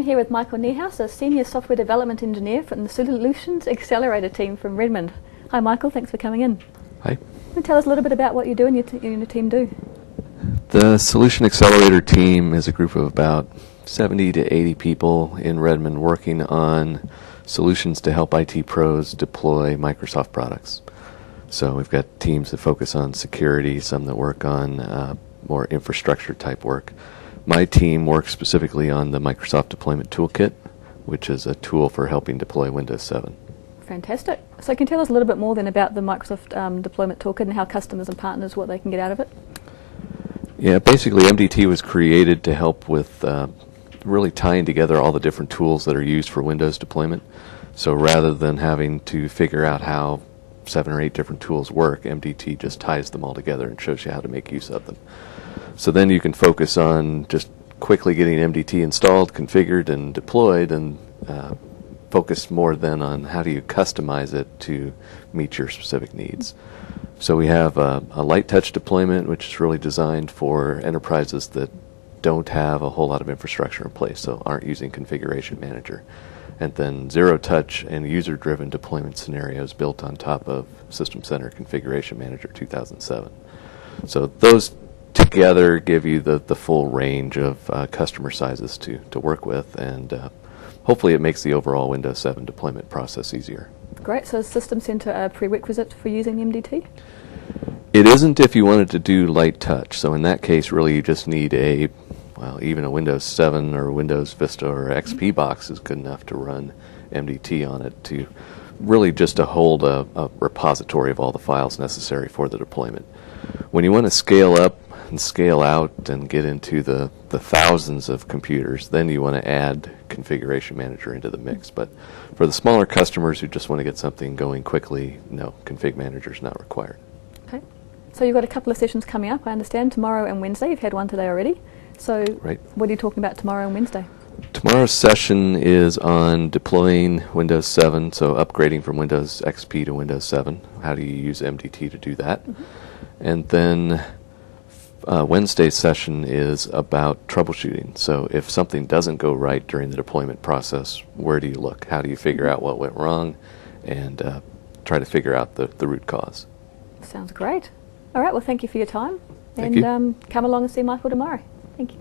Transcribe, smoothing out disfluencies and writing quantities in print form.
I'm here with Michael Niehaus, a Senior Software Development Engineer from the Solutions Accelerator team from Redmond. Hi Michael, thanks for coming in. Hi. Can you tell us a little bit about what you do and your team do? The Solution Accelerator team is a group of about 70 to 80 people in Redmond working on solutions to help IT pros deploy Microsoft products. So we've got teams that focus on security, some that work on more infrastructure type work. My team works specifically on the Microsoft Deployment Toolkit, which is a tool for helping deploy Windows 7. Fantastic. So can you tell us a little bit more then about the Microsoft Deployment Toolkit and how customers and partners, what they can get out of it? Yeah, basically MDT was created to help with really tying together all the different tools that are used for Windows deployment. So rather than having to figure out how 7 or 8 different tools work, MDT just ties them all together and shows you how to make use of them. So then you can focus on just quickly getting MDT installed, configured, and deployed, and focus more then on how do you customize it to meet your specific needs. So we have a light touch deployment, which is really designed for enterprises that don't have a whole lot of infrastructure in place, so aren't using Configuration Manager. And then zero touch and user-driven deployment scenarios built on top of System Center Configuration Manager 2007. So those together give you the full range of customer sizes to work with, and hopefully it makes the overall Windows 7 deployment process easier. Great. So is System Center a prerequisite for using MDT? It isn't if you wanted to do light touch. So in that case, really you just need even a Windows 7 or Windows Vista or XP box is good enough to run MDT on it, to really just to hold a repository of all the files necessary for the deployment. When you want to scale up and scale out and get into the thousands of computers, then you want to add Configuration Manager into the mix. But for the smaller customers who just want to get something going quickly, no, Config Manager is not required. Okay. So you've got a couple of sessions coming up, I understand, tomorrow and Wednesday. You've had one today already. So right. What are you talking about tomorrow and Wednesday? Tomorrow's session is on deploying Windows 7, so upgrading from Windows XP to Windows 7. How do you use MDT to do that? Mm-hmm. And then Wednesday's session is about troubleshooting. So if something doesn't go right during the deployment process, where do you look? How do you figure out what went wrong and try to figure out the root cause? Sounds great. All right, well, thank you for your time. Thank you. Come along and see Michael tomorrow. Thank you.